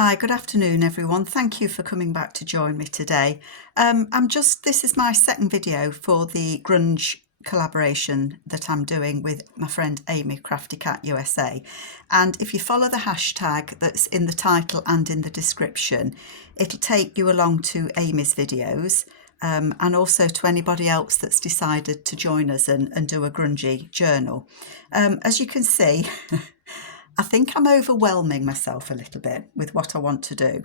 Hi, good afternoon everyone. Thank you for coming back to join me today. This is my second video for the Grunge collaboration that I'm doing with my friend Amy, Crafty Cat USA. And if you follow the hashtag that's in the title and in the description, it'll take you along to Amy's videos and also to anybody else that's decided to join us and do a Grungy journal. As you can see, I think I'm overwhelming myself a little bit with what I want to do.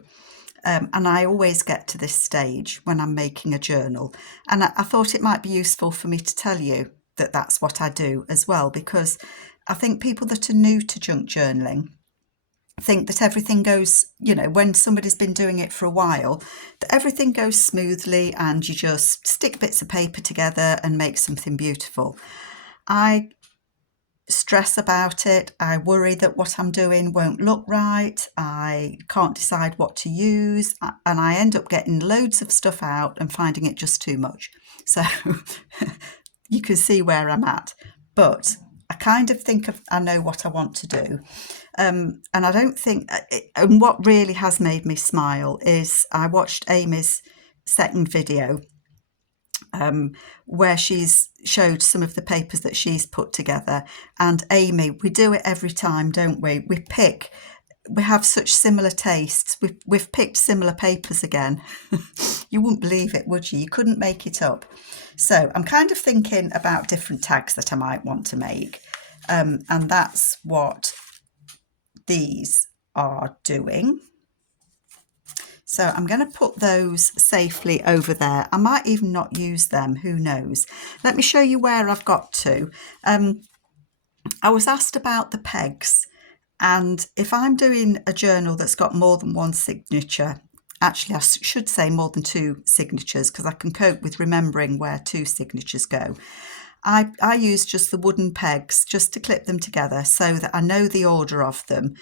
And I always get to this stage when I'm making a journal. And I thought it might be useful for me to tell you that that's what I do as well, because I think people that are new to junk journaling think that everything goes, when somebody's been doing it for a while, that everything goes smoothly and you just stick bits of paper together and make something beautiful. I stress about it. I worry that what I'm doing won't look right. I can't decide what to use, and I end up getting loads of stuff out and finding it just too much. So you can see where I'm at. But I kind of think I know what I want to do. And I don't think, and what really has made me smile is I watched Amy's second video where she's showed some of the papers that she's put together. And Amy, we do it every time, don't we? We have such similar tastes. We've picked similar papers again. You wouldn't believe it, would you? You couldn't make it up. So I'm kind of thinking about different tags that I might want to make. And that's what these are doing. So I'm going to put those safely over there. I might even not use them, who knows. Let me show you where I've got to. I was asked about the pegs, and if I'm doing a journal that's got more than one signature, actually I should say more than two signatures, because I can cope with remembering where two signatures go. I use just the wooden pegs just to clip them together so that I know the order of them.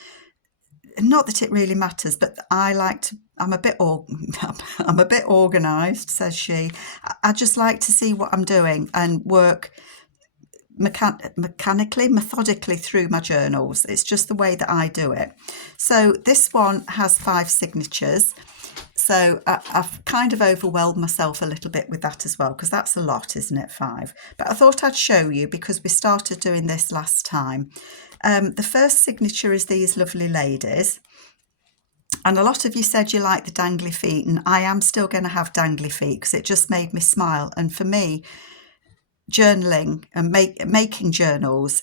Not that it really matters, but I'm a bit organised, says she. I just like to see what I'm doing and work methodically through my journals. It's just the way that I do it. So this one has 5 signatures. So I've kind of overwhelmed myself a little bit with that as well, because that's a lot, isn't it, 5? But I thought I'd show you because we started doing this last time. The first signature is these lovely ladies. And a lot of you said you like the dangly feet, and I am still going to have dangly feet because it just made me smile. And for me, journaling and making journals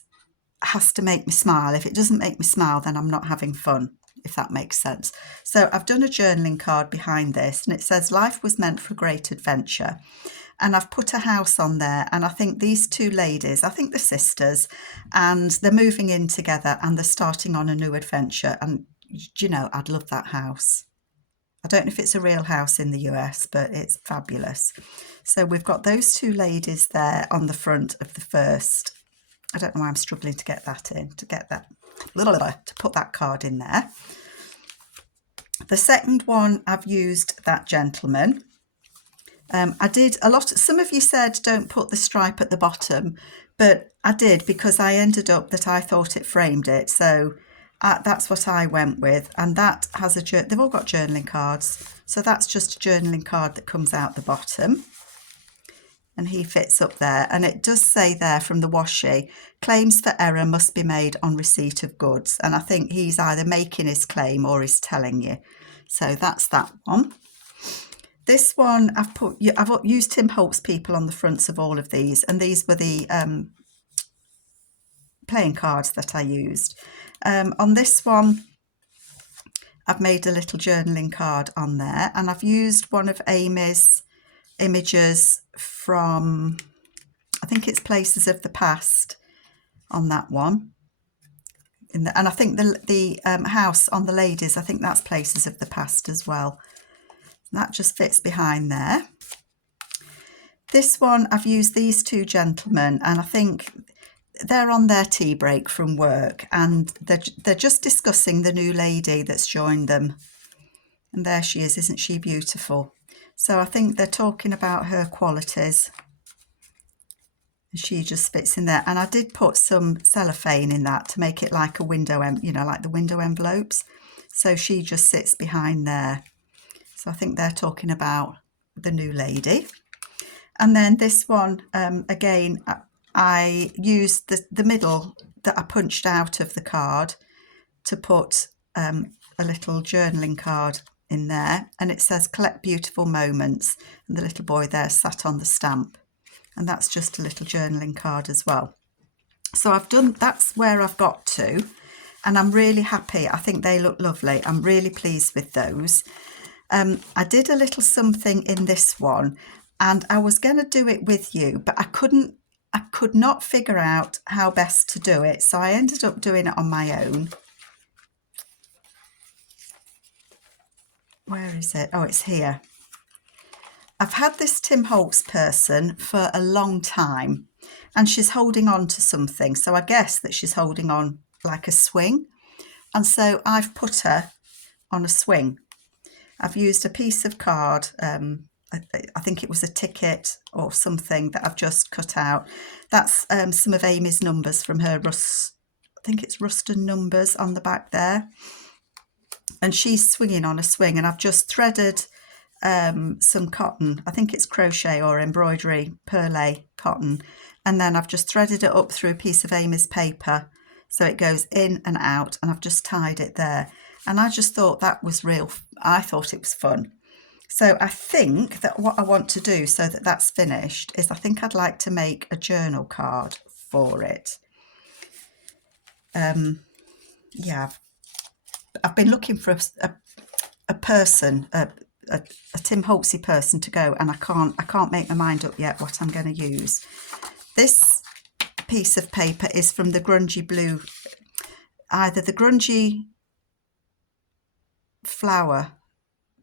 has to make me smile. If it doesn't make me smile, then I'm not having fun, if that makes sense. So I've done a journaling card behind this, and it says, "Life was meant for a great adventure." And I've put a house on there, and I think these two ladies, I think they're sisters, and they're moving in together and they're starting on a new adventure. And I'd love that house. I don't know if it's a real house in the US, but it's fabulous. So we've got those two ladies there on the front of the first. I don't know why I'm struggling to get that in, to put that card in there. The second one, I've used that gentleman. I did a lot. Some of you said don't put the stripe at the bottom, but I did because I ended up that I thought it framed it. So that's what I went with. And that has they've all got journaling cards. So that's just a journaling card that comes out the bottom. And he fits up there. And it does say there from the washi, claims for error must be made on receipt of goods. And I think he's either making his claim or he's telling you. So that's that one. This one, I've used Tim Holtz people on the fronts of all of these. And these were the playing cards that I used. On this one, I've made a little journaling card on there. And I've used one of Amy's images from, I think it's Places of the Past on that one. And I think the house on the ladies, I think that's Places of the Past as well. That just fits behind there. This one, I've used these two gentlemen, and I think they're on their tea break from work, and they're just discussing the new lady that's joined them. And there she is, isn't she beautiful? So I think they're talking about her qualities. And she just fits in there. And I did put some cellophane in that to make it like a window, like the window envelopes. So she just sits behind there. So I think they're talking about the new lady. And then this one, again, I used the middle that I punched out of the card to put a little journaling card in there, and it says collect beautiful moments, and the little boy there sat on the stamp, and that's just a little journaling card as well. So I've done, that's where I've got to, and I'm really happy. I think they look lovely. I'm really pleased with those. I did a little something in this one, and I was going to do it with you, but I could not figure out how best to do it, so I ended up doing it on my own. Where is it? Oh, it's here. I've had this Tim Holtz person for a long time, and she's holding on to something, so I guess that she's holding on like a swing, and so I've put her on a swing. I've used a piece of card, I think it was a ticket or something that I've just cut out. That's some of Amy's numbers from her I think it's Ruston numbers on the back there. And she's swinging on a swing, and I've just threaded some cotton. I think it's crochet or embroidery perlé cotton. And then I've just threaded it up through a piece of Amy's paper. So it goes in and out, and I've just tied it there. And I just thought that was I thought it was fun. So I think that what I want to do so that that's finished is I think I'd like to make a journal card for it. Yeah, I've been looking for a person, a Tim Holtzy person to go, and I can't make my mind up yet what I'm going to use. This piece of paper is from the Grungy blue, either the Grungy flower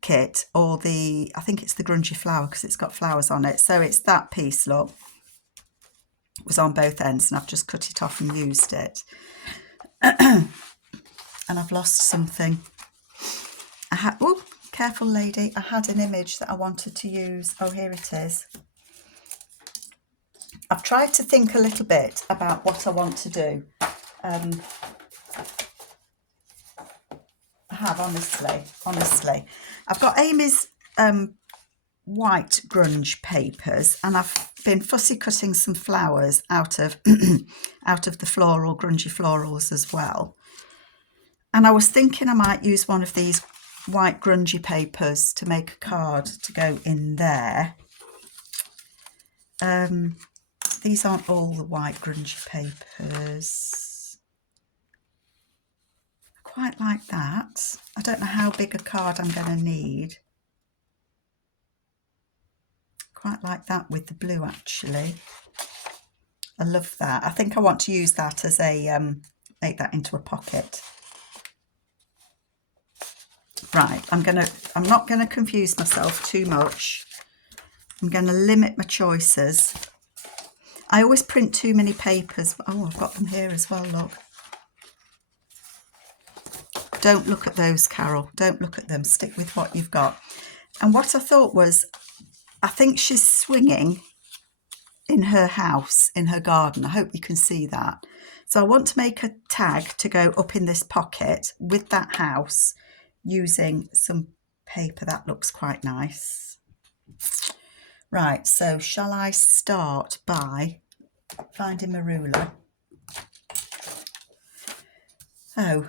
kit or I think it's the Grungy flower because it's got flowers on it. So it's that piece, look. It was on both ends, and I've just cut it off and used it. And I've lost something. Oh, careful lady. I had an image that I wanted to use. Oh, here it is. I've tried to think a little bit about what I want to do. I have, honestly. I've got Amy's white grunge papers, and I've been fussy cutting some flowers out of out of the floral, grungy florals as well. And I was thinking I might use one of these white grungy papers to make a card to go in there. These aren't all the white grungy papers. I quite like that. I don't know how big a card I'm going to need. Quite like that with the blue, actually. I love that. I think I want to use that as a make that into a pocket. Right, I'm not gonna confuse myself too much. I'm gonna limit my choices. I always print too many papers. Oh, I've got them here as well, look. Don't look at those, Carol. Don't look at them. Stick with what you've got. And what I thought was, I think she's swinging in her house, in her garden. I hope you can see that. So I want to make a tag to go up in this pocket with that house using some paper. That looks quite nice. Right, so shall I start by finding my ruler? Oh,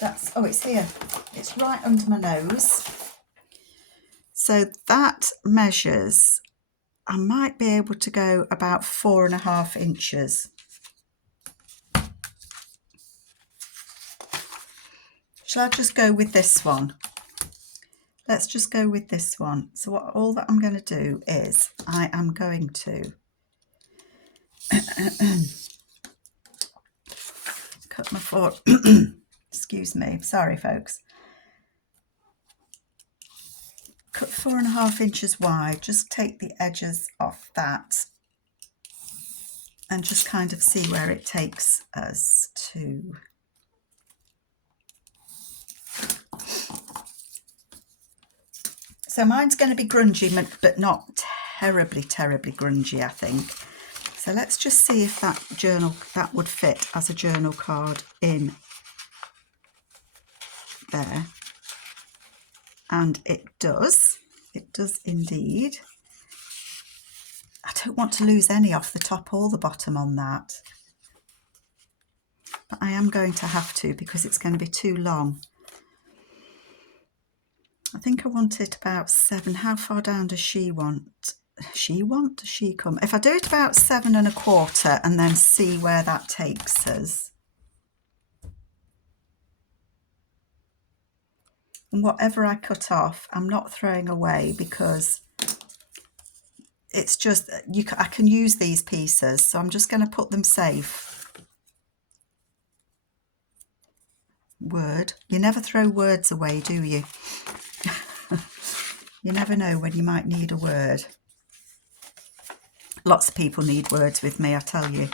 it's here. It's right under my nose. So that measures, I might be able to go about 4.5 inches. Shall I just go with this one? Let's just go with this one. So all that I'm going to do is I am going to cut my fork. Excuse me. Sorry, folks. Cut 4.5 inches wide. Just take the edges off that and just kind of see where it takes us to. So mine's going to be grungy, but not terribly grungy, I think. So let's just see if that would fit as a journal card in there. And it does indeed. I don't want to lose any off the top or the bottom on that. But I am going to have to because it's going to be too long. I think I want it about 7. How far down does she want? Does she come? If I do it about 7 1/4 and then see where that takes us. And whatever I cut off, I'm not throwing away because it's just, I can use these pieces. So I'm just going to put them safe. Word. You never throw words away, do you? You never know when you might need a word. Lots of people need words with me, I tell you.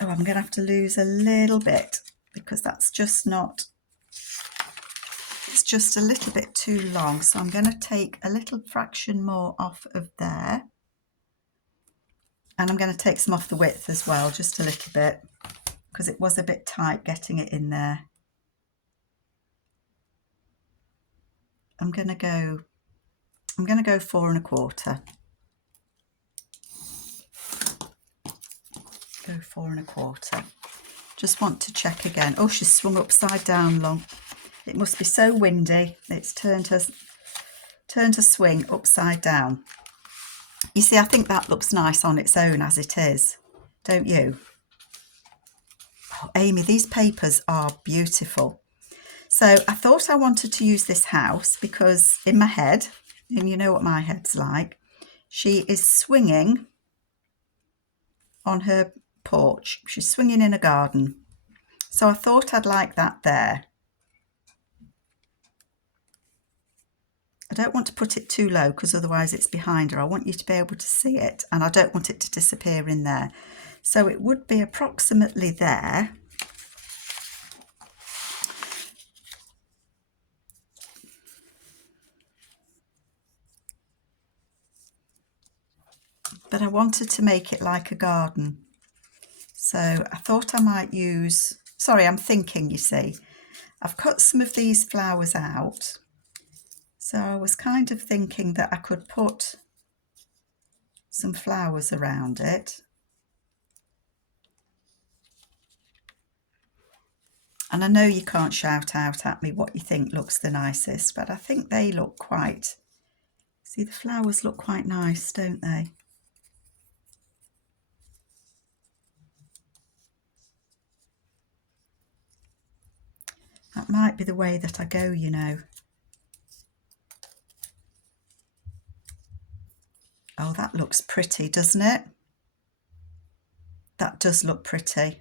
Oh, I'm going to have to lose a little bit because that's just not, it's just a little bit too long. So I'm going to take a little fraction more off of there. And I'm going to take some off the width as well, just a little bit, because it was a bit tight getting it in there. I'm going to go 4 1/4. Go 4 1/4. Just want to check again. Oh, she's swung upside down long. It must be so windy. It's turned her swing upside down. You see, I think that looks nice on its own as it is, don't you? Oh, Amy, these papers are beautiful. So I thought I wanted to use this house because in my head, and you know what my head's like, she is swinging on her porch. She's swinging in a garden. So I thought I'd like that there. I don't want to put it too low because otherwise it's behind her. I want you to be able to see it and I don't want it to disappear in there. So it would be approximately there. But I wanted to make it like a garden. So I thought I might use, sorry, I'm thinking, you see, I've cut some of these flowers out. So I was kind of thinking that I could put some flowers around it. And I know you can't shout out at me what you think looks the nicest, but I think they look quite, see, the flowers look quite nice, don't they? That might be the way that I go, you know. Oh, that looks pretty, doesn't it? That does look pretty.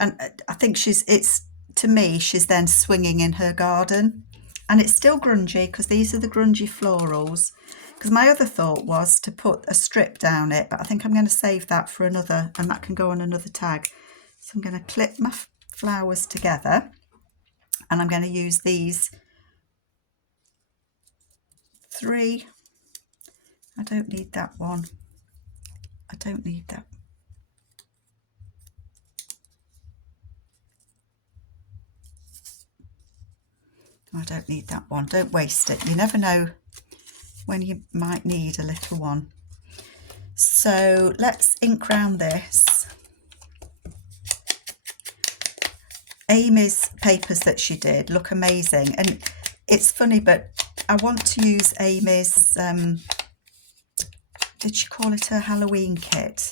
And I think to me, she's then swinging in her garden. And it's still grungy because these are the grungy florals. Because my other thought was to put a strip down it, but I think I'm going to save that for another, and that can go on another tag. So I'm going to clip my flowers together and I'm going to use these 3. I don't need that one. I don't need that. I don't need that one. Don't waste it. You never know when you might need a little one. So let's ink round this. Amy's papers that she did look amazing. And it's funny, but I want to use Amy's, did she call it her Halloween kit?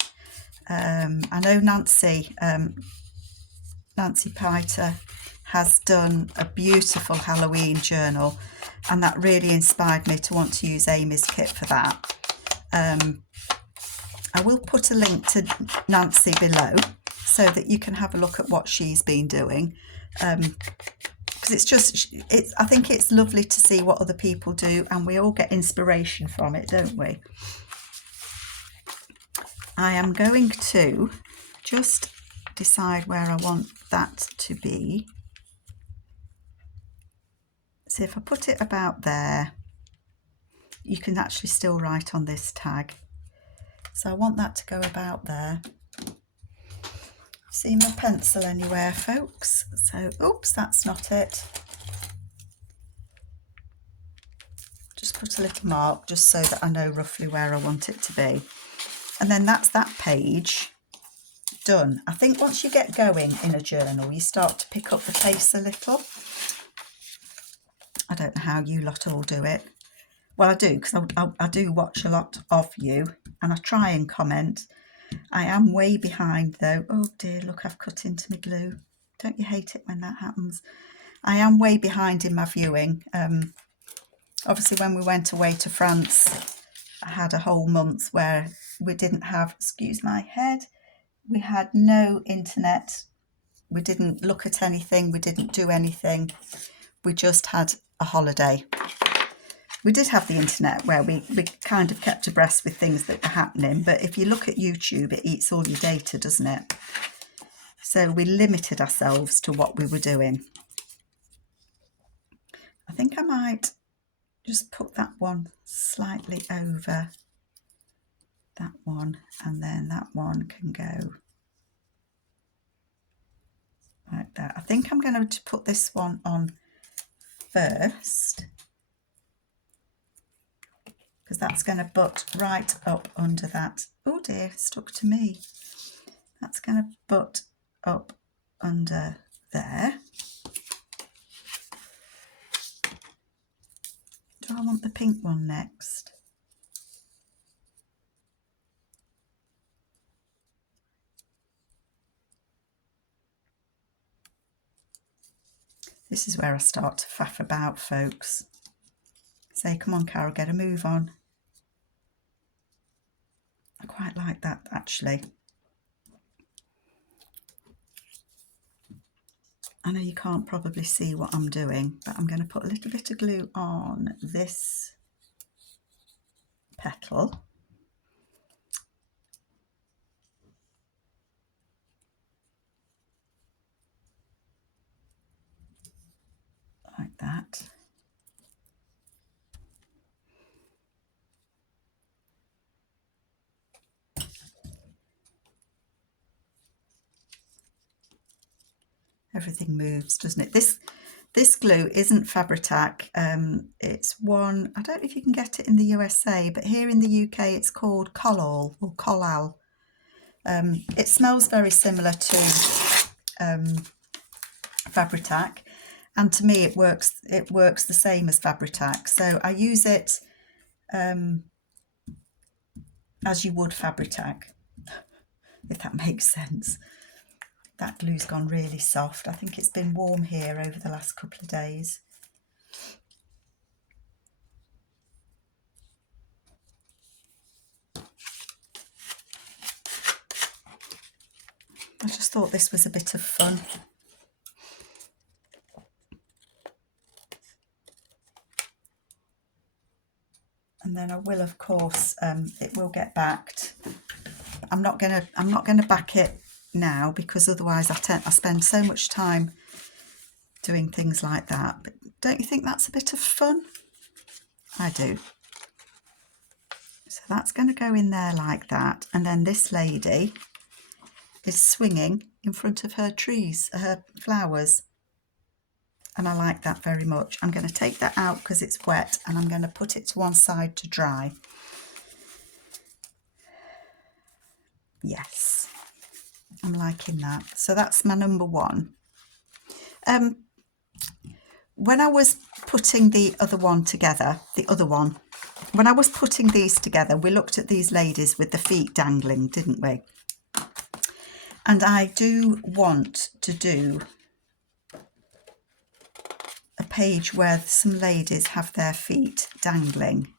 I know Nancy Piter has done a beautiful Halloween journal, and that really inspired me to want to use Amy's kit for that. I will put a link to Nancy below so that you can have a look at what she's been doing, because I think it's lovely to see what other people do, and we all get inspiration from it, don't we? I am going to just decide where I want that to be. So if I put it about there, you can actually still write on this tag. So I want that to go about there. See my pencil anywhere, folks? So, oops, that's not it. Just put a little mark just so that I know roughly where I want it to be. And then that's that page done. I think once you get going in a journal, you start to pick up the pace a little. I don't know how you lot all do it. Well, I do, because I do watch a lot of you and I try and comment. I am way behind though. Oh dear, look, I've cut into my glue. Don't you hate it when that happens? I am way behind in my viewing. Obviously, when we went away to France, I had a whole month where we didn't have, excuse my head, we had no internet. We didn't look at anything. We didn't do anything. We just had a holiday. We did have the internet where we kind of kept abreast with things that were happening. But if you look at YouTube, it eats all your data, doesn't it? So we limited ourselves to what we were doing. I think I might just put that one slightly over that one, and then that one can go like that. I think I'm going to put this one on first, because that's going to butt right up under that. Oh dear, stuck to me. That's going to butt up under there. Do I want the pink one next? This is where I start to faff about, folks. Say, come on, Carol, get a move on. I quite like that, actually. I know you can't probably see what I'm doing, but I'm going to put a little bit of glue on this petal. Like that. Everything moves, doesn't it? This glue isn't Fabri-Tac. It's one, I don't know if you can get it in the USA, but here in the UK it's called Collal or Collal. It smells very similar to Fabri-Tac, and to me it works the same as Fabri-Tac. So I use it as you would Fabri-Tac, if that makes sense. That glue's gone really soft. I think it's been warm here over the last couple of days. I just thought this was a bit of fun. And then I will, of course, it will get backed. I'm not gonna back it now, because otherwise I spend so much time doing things like that. But don't you think that's a bit of fun? I do. So that's going to go in there like that, and then this lady is swinging in front of her trees, her flowers, and I like that very much. I'm going to take that out because it's wet, and I'm going to put it to one side to dry. Yes, I'm liking that. So that's my number one. When I was putting the other one together, when I was putting these together, we looked at these ladies with the feet dangling, didn't we? And I do want to do a page where some ladies have their feet dangling.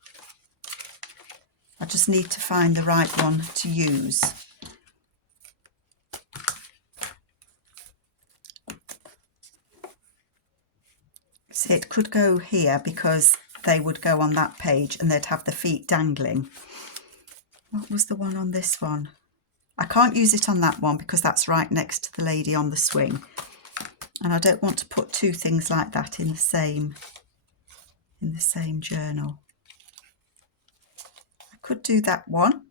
I just need to find the right one to use. So it could go here because they would go on that page and they'd have the feet dangling. What was the one on this one? I can't use it on that one because that's right next to the lady on the swing. And I don't want to put two things like that in the same journal. I could do that one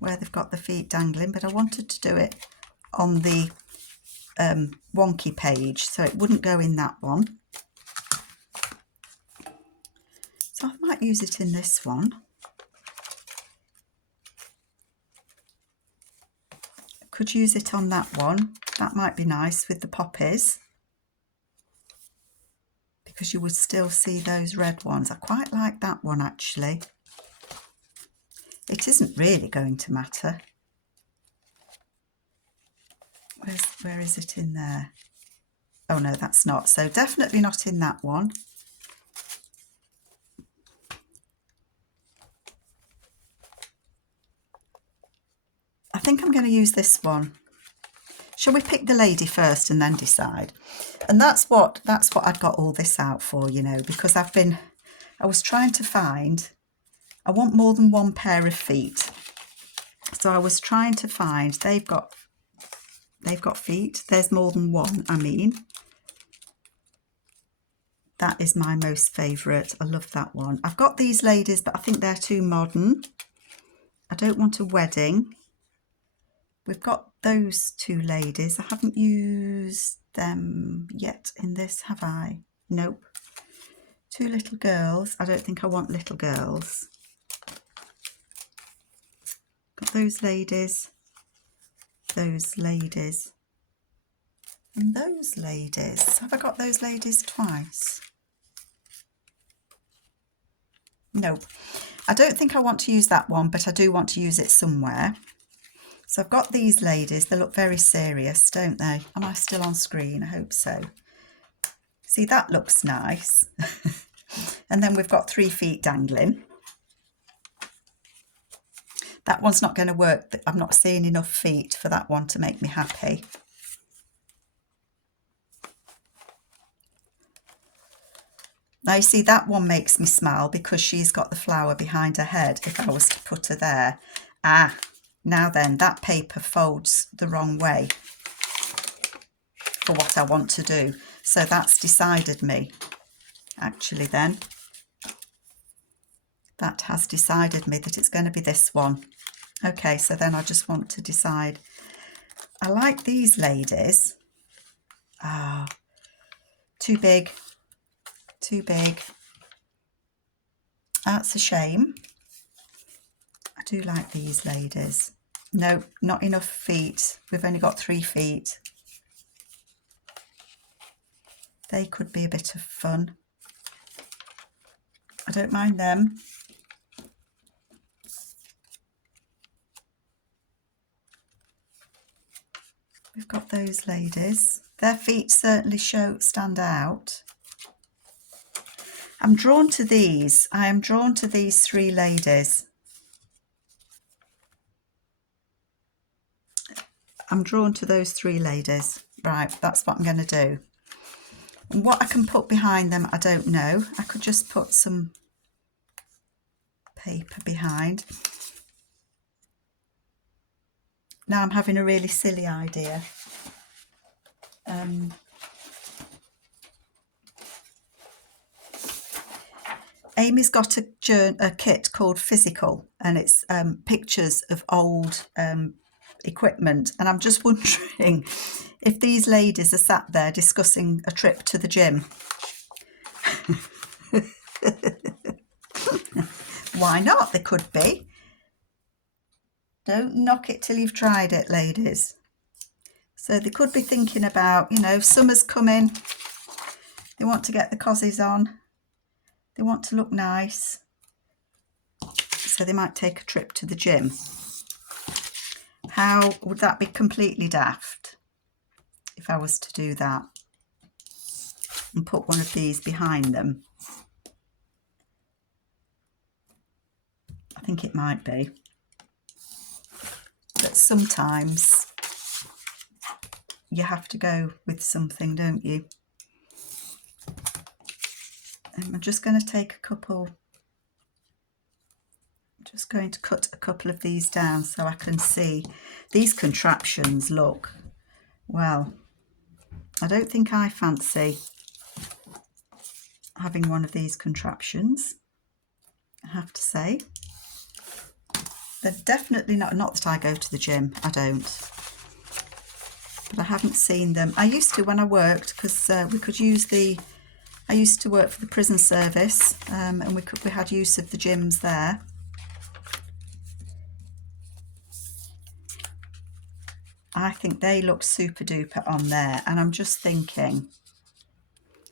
where they've got the feet dangling, but I wanted to do it on the wonky page, so it wouldn't go in that one. So I might use it in this one. Could use it on that one. That might be nice with the poppies, because you would still see those red ones. I quite like that one actually. It isn't really going to matter. Where is it in there? Oh no, that's not. So definitely not in that one. I think I'm going to use this one. Shall we pick the lady first and then decide? And that's what I'd got all this out for, you know, because I was trying to find, I want more than one pair of feet. So I was trying to find, they've got feet. There's more than one, I mean. That is my most favourite. I love that one. I've got these ladies, but I think they're too modern. I don't want a wedding. We've got those two ladies. I haven't used them yet in this, have I? Nope. Two little girls. I don't think I want little girls. Got those ladies, and those ladies. Have I got those ladies twice? No, I don't think I want to use that one, but I do want to use it somewhere. So I've got these ladies. They look very serious, don't they? Am I still on screen? I hope so. See, that looks nice. And then we've got 3 feet dangling. That one's not going to work. I'm not seeing enough feet for that one to make me happy. Now you see, that one makes me smile because she's got the flower behind her head if I was to put her there. Ah, now then, that paper folds the wrong way for what I want to do. So that's decided me, actually then. That has decided me that it's going to be this one. Okay, so then I just want to decide. I like these ladies. Ah, too big. Too big. That's a shame. I do like these ladies. No, not enough feet. We've only got 3 feet. They could be a bit of fun. I don't mind them. We've got those ladies. Their feet certainly stand out. I'm drawn to these. I am drawn to these 3 ladies. I'm drawn to those 3 ladies. Right, that's what I'm going to do. And what I can put behind them, I don't know. I could just put some paper behind. Now I'm having a really silly idea. Amy's got a kit called Physical, and it's pictures of old equipment, and I'm just wondering if these ladies are sat there discussing a trip to the gym. Why not? They could be. Don't knock it till you've tried it, ladies. So they could be thinking about, you know, summer's coming. They want to get the cozies on. They want to look nice. So they might take a trip to the gym. How would that be completely daft if I was to do that and put one of these behind them? I think it might be. But sometimes you have to go with something, don't you? And I'm just going to take a couple. I'm just going to cut a couple of these down so I can see. These contraptions look, well, I don't think I fancy having one of these contraptions, I have to say. They're definitely not that I go to the gym, I don't. but I haven't seen them. I used to when I worked, because we could use the, I used to work for the prison service, and we had use of the gyms there. I think they look super duper on there, and I'm just thinking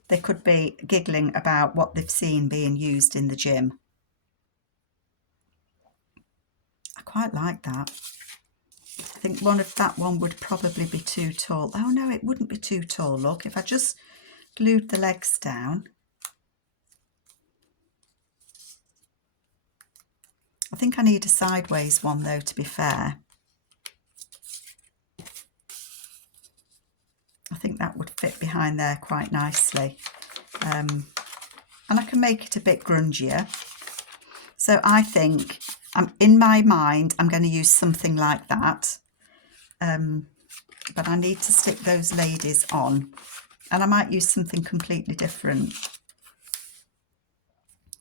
they could be giggling about what they've seen being used in the gym. I quite like that. I think that one would probably be too tall. Oh no, it wouldn't be too tall. Look, if I just glued the legs down. I think I need a sideways one though, to be fair. I think that would fit behind there quite nicely. And I can make it a bit grungier. So I think, in my mind, I'm going to use something like that. But I need to stick those ladies on. And I might use something completely different.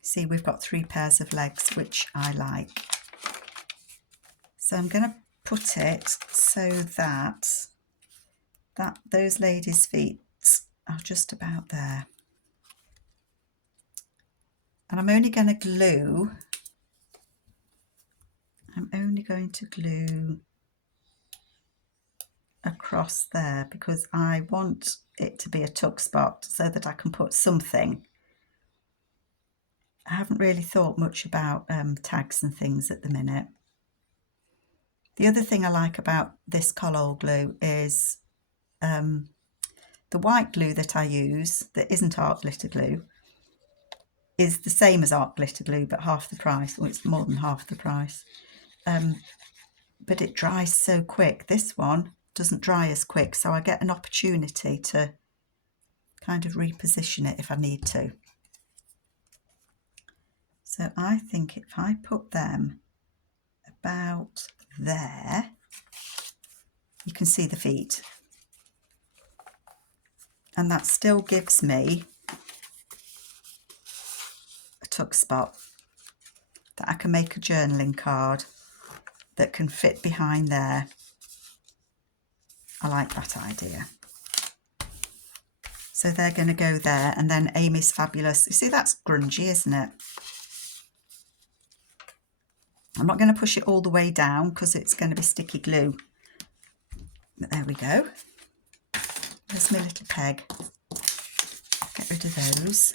See, we've got 3 pairs of legs, which I like. So I'm going to put it so that those ladies' feet are just about there. And I'm only going to glue across there because I want it to be a tuck spot so that I can put something. I haven't really thought much about tags and things at the minute. The other thing I like about this collall glue is the white glue that I use that isn't art glitter glue is the same as art glitter glue but half the price. Well, it's more than half the price. But it dries so quick. This one doesn't dry as quick, so I get an opportunity to kind of reposition it if I need to. So I think if I put them about there, you can see the feet. And that still gives me a tuck spot that I can make a journaling card that can fit behind there. I like that idea. So they're going to go there, and then Amy's Fabulous. You see, that's grungy, isn't it? I'm not going to push it all the way down because it's going to be sticky glue. But there we go. There's my little peg. Get rid of those.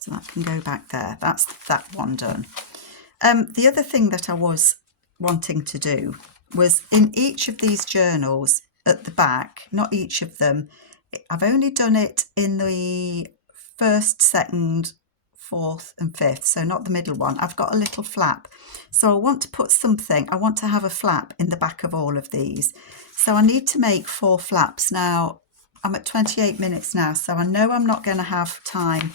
So that can go back there. That's that one done. The other thing that I was wanting to do was in each of these journals at the back, not each of them, I've only done it in the 1st, 2nd, 4th and 5th, so not the middle one. I've got a little flap. So I want to put something, I want to have a flap in the back of all of these. So I need to make 4 flaps. Now, I'm at 28 minutes now, so I know I'm not going to have time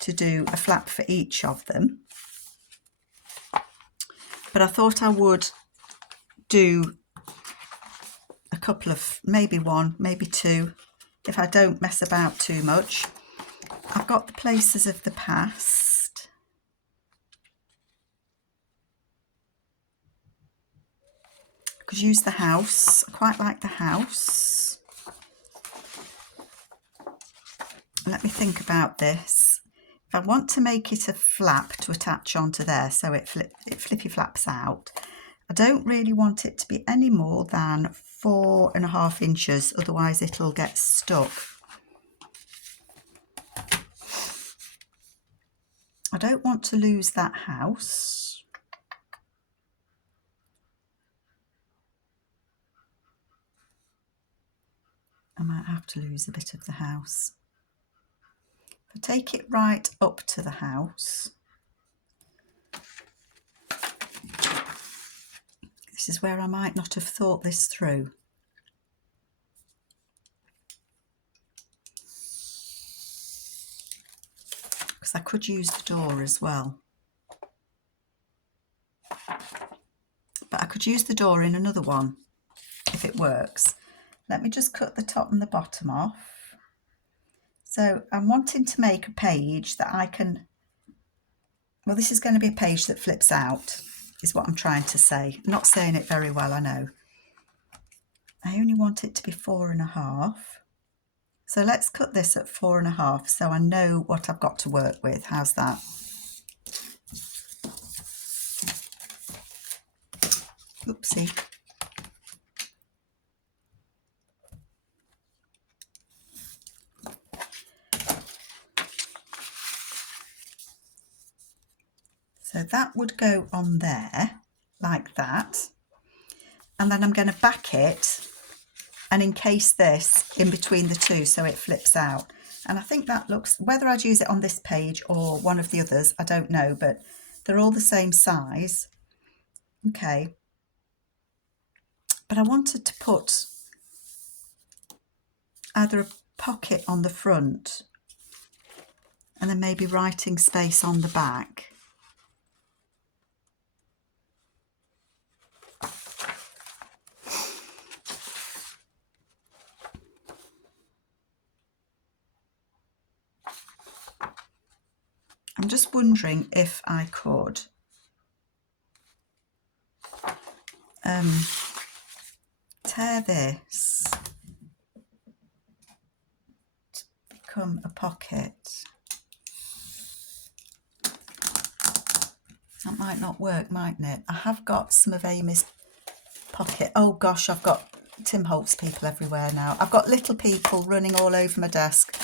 to do a flap for each of them. But I thought I would do a couple of, maybe 1, maybe 2, if I don't mess about too much. I've got the Places of the Past. I could use the house. I quite like the house. Let me think about this. If I want to make it a flap to attach onto there so it flippy flaps out, I don't really want it to be any more than 4.5 inches, otherwise it'll get stuck. I don't want to lose that house. I might have to lose a bit of the house. If I take it right up to the house, this is where I might not have thought this through. Because I could use the door as well. But I could use the door in another one if it works. Let me just cut the top and the bottom off. So I'm wanting to make a page that I can, well, this is going to be a page that flips out. is what I'm trying to say. I'm not saying it very well, I know. I only want it to be 4.5. So let's cut this at 4.5 so I know what I've got to work with. How's that? Oopsie. So that would go on there like that. And then I'm going to back it and encase this in between the two so it flips out. And I think that looks, whether I'd use it on this page or one of the others, I don't know, but they're all the same size. Okay. But I wanted to put either a pocket on the front and then maybe writing space on the back. I'm just wondering if I could tear this to become a pocket. That might not work, mightn't it? I have got some of Amy's pocket. Oh gosh, I've got Tim Holtz people everywhere now. I've got little people running all over my desk.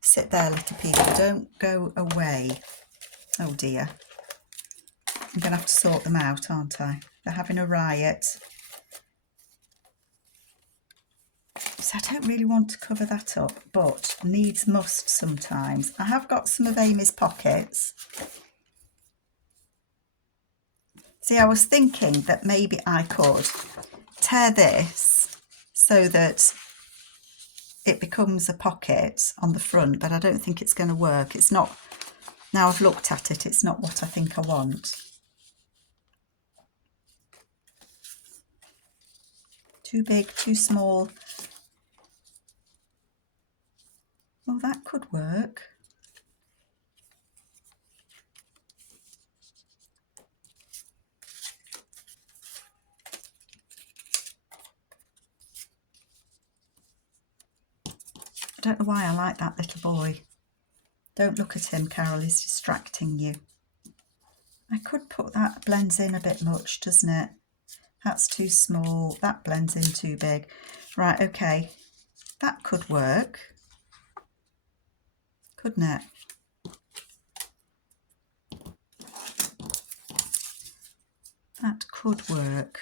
Sit there, little people. Don't go away. Oh dear. I'm going to have to sort them out, aren't I? They're having a riot. So I don't really want to cover that up, but needs must sometimes. I have got some of Amy's pockets. See, I was thinking that maybe I could tear this so that it becomes a pocket on the front, but I don't think it's going to work. It's not, now I've looked at it, it's not what I think I want. Too big, too small. Well, that could work. I don't know why I like that little boy. Don't look at him, Carol, he's distracting you. I could put that, blends in a bit much, doesn't it? That's too small, that blends in too big. Right, okay, that could work, couldn't it? That could work.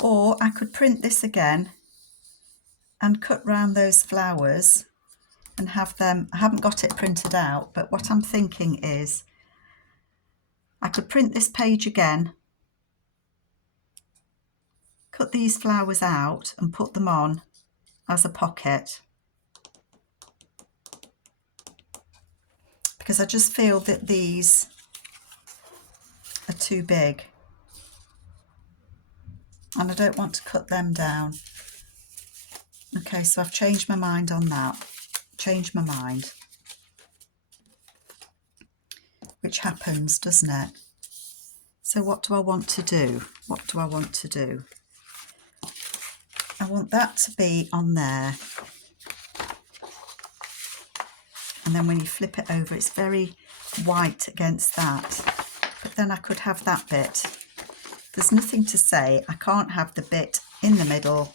Or I could print this again and cut round those flowers and have them, I haven't got it printed out, but what I'm thinking is I could print this page again, cut these flowers out and put them on as a pocket. Because I just feel that these are too big. And I don't want to cut them down. Okay, so I've changed my mind on that. Changed my mind. Which happens, doesn't it? So what do I want to do? What do I want to do? I want that to be on there. And then when you flip it over, it's very white against that. But then I could have that bit. There's nothing to say. I can't have the bit in the middle.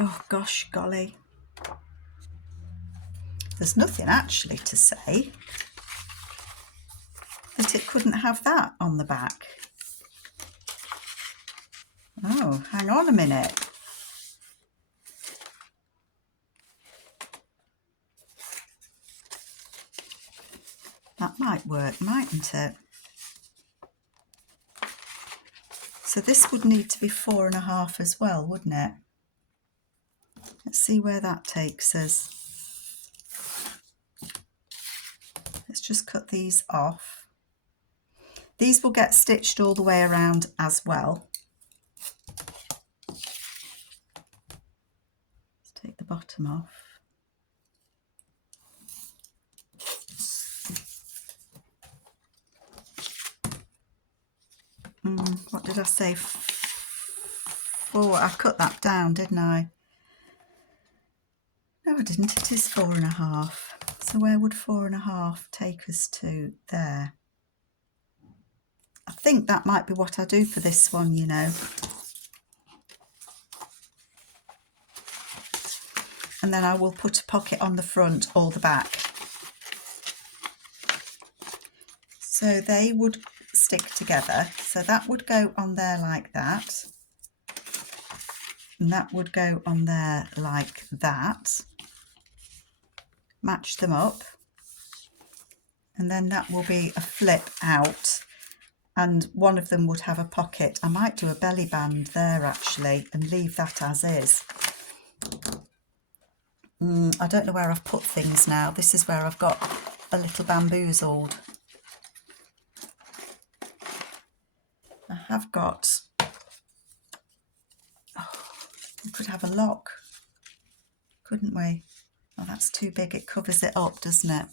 Oh gosh, golly. There's nothing actually to say that it couldn't have that on the back. Oh, hang on a minute. That might work, mightn't it? So this would need to be 4.5 as well, wouldn't it? Let's see where that takes us. Let's just cut these off. These will get stitched all the way around as well. Take the bottom off. What did I say? 4. I cut that down, didn't I? No, I didn't. It is 4.5. So where would 4.5 take us to? There. I think that might be what I do for this one, you know. And then I will put a pocket on the front or the back. So they would stick together. So that would go on there like that. And that would go on there like that. Match them up. And then that will be a flip out. And one of them would have a pocket. I might do a belly band there actually and leave that as is. I don't know where I've put things now. This is where I've got a little bamboozled. I have got, we could have a lock, couldn't we? Oh, that's too big. It covers it up, doesn't it?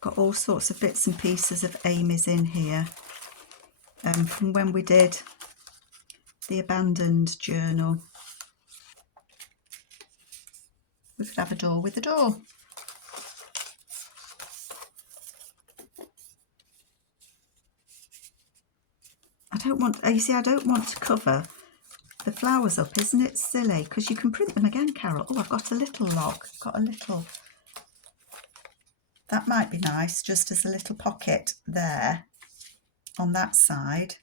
Got all sorts of bits and pieces of Amy's in here from when we did the abandoned journal. We could have a door with a door. I don't want, you see, I don't want to cover the flowers up. Isn't it silly? Because you can print them again, Carol. Oh, I've got a little lock. Got a little. That might be nice, just as a little pocket there on that side.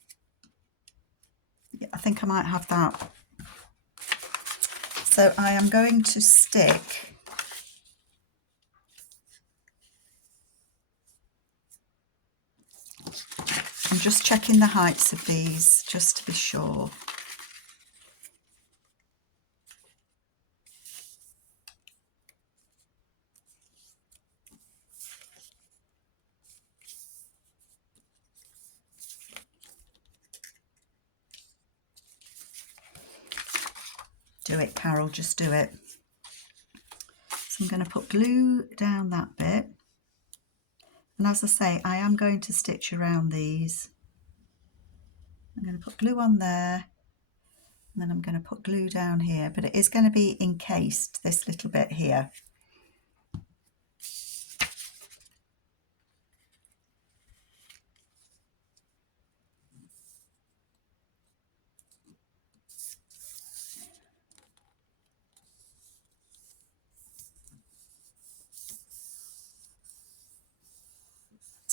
Yeah, I think I might have that. So I am going to stick I'm just checking the heights of these just to be sure. Do it, Carol, just do it. So I'm going to put glue down that bit. And as I say, I am going to stitch around these. I'm going to put glue on there. And then I'm going to put glue down here. But it is going to be encased, this little bit here.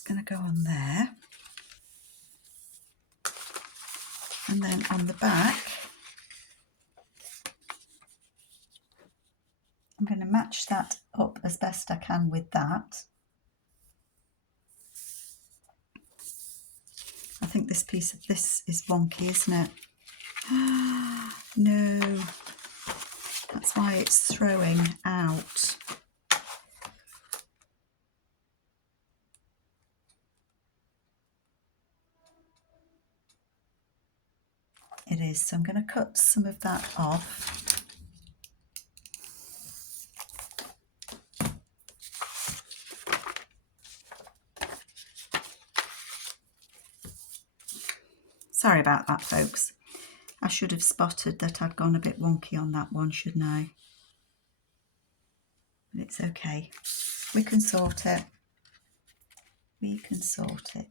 Going to go on there, and then on the back I'm going to match that up as best I can with that. I think this piece of this is wonky, isn't it? No, that's why it's throwing out. It is, so I'm going to cut some of that off. Sorry about that, folks. I should have spotted that I'd gone a bit wonky on that one, shouldn't I? But it's okay. We can sort it. We can sort it.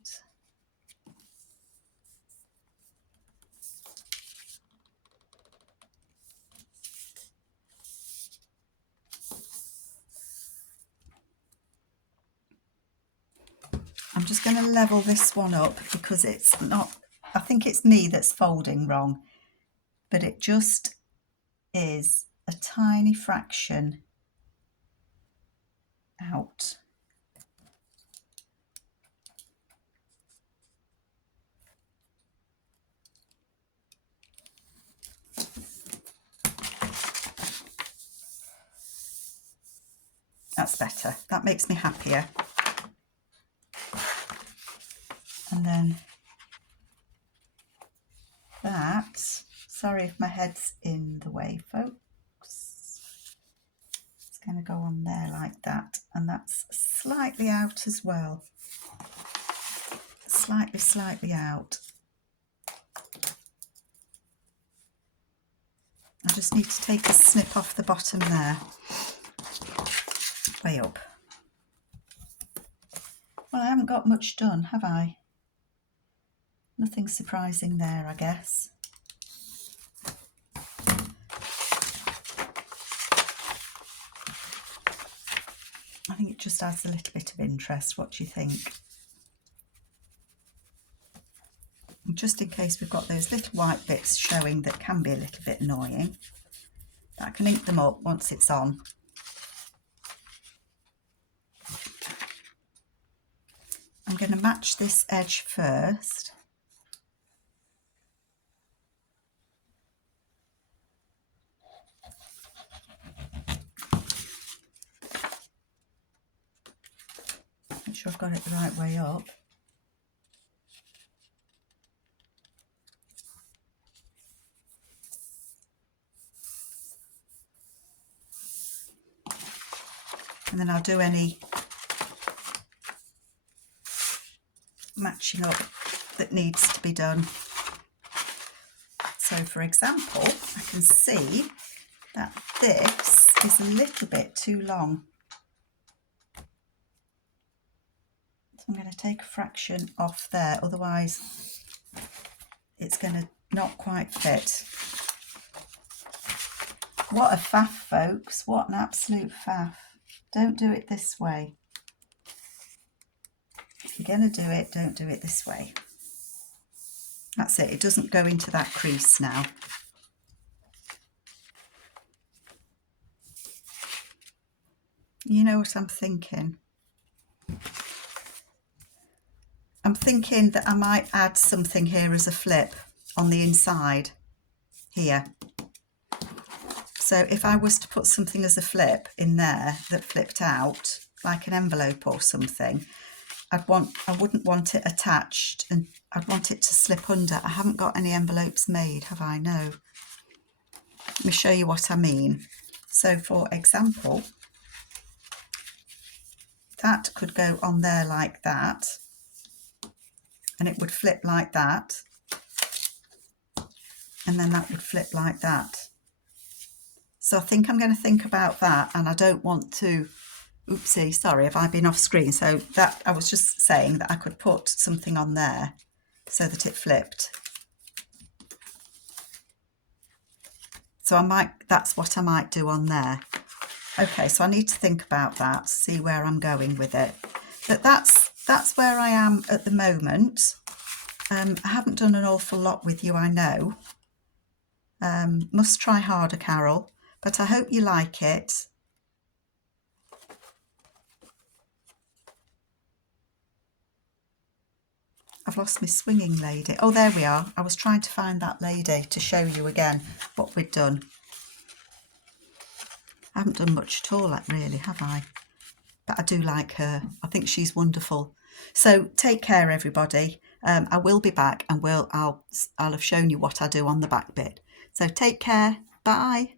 I'm just going to level this one up because it's not, I think it's me that's folding wrong, but it just is a tiny fraction out. That's better. That makes me happier. And then that, sorry if my head's in the way, folks. It's going to go on there like that, and that's slightly out as well. Slightly out. I just need to take a snip off the bottom there. Way up. Well, I haven't got much done, have I? Nothing surprising there, I guess. I think it just adds a little bit of interest. What do you think? And just in case we've got those little white bits showing that can be a little bit annoying, but I can ink them up once it's on. I'm going to match this edge first. Make sure I've got it the right way up. And then I'll do any matching up that needs to be done. So for example, I can see that this is a little bit too long. So I'm going to take a fraction off there, otherwise it's going to not quite fit. What a faff, folks, what an absolute faff. Don't do it this way. If you're going to do it, don't do it this way. That's it, it doesn't go into that crease now. You know what I'm thinking? I'm thinking that I might add something here as a flip on the inside here. So if I was to put something as a flip in there that flipped out, like an envelope or something, I wouldn't want it attached, and I'd want it to slip under. I haven't got any envelopes made, have I? No. Let me show you what I mean. So for example, that could go on there like that, and it would flip like that, and then that would flip like that. So I think I'm going to think about that, and I don't want to, oopsie, sorry, have I been off screen? So that, I was just saying that I could put something on there so that it flipped. So that's what I might do on there. Okay, so I need to think about that, see where I'm going with it. But that's where I am at the moment. I haven't done an awful lot with you, I know. Must try harder, Carol, but I hope you like it. I've lost my swinging lady. Oh, there we are. I was trying to find that lady to show you again what we'd done. I haven't done much at all, really, have I? But I do like her. I think she's wonderful. So take care, everybody. I will be back, and I'll have shown you what I do on the back bit. So take care. Bye.